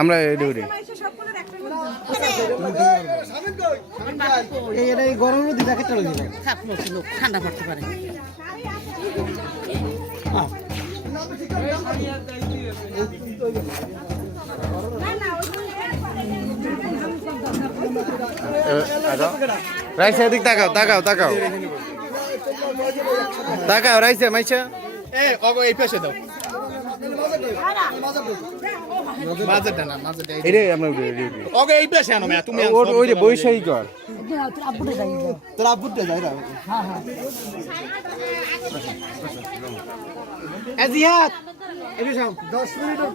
আমরা কোনটা এই গরমের দিন ঠান্ডা পড়তে পারে। রাইসা এদিক তাকাও তাকাও তাকাও। তাকাও রাইসা মাইসা এ অগো এই পাশে দাও। বৈশাখী কর তোরা এজিহাদ। এবিসাম 10 মিনিট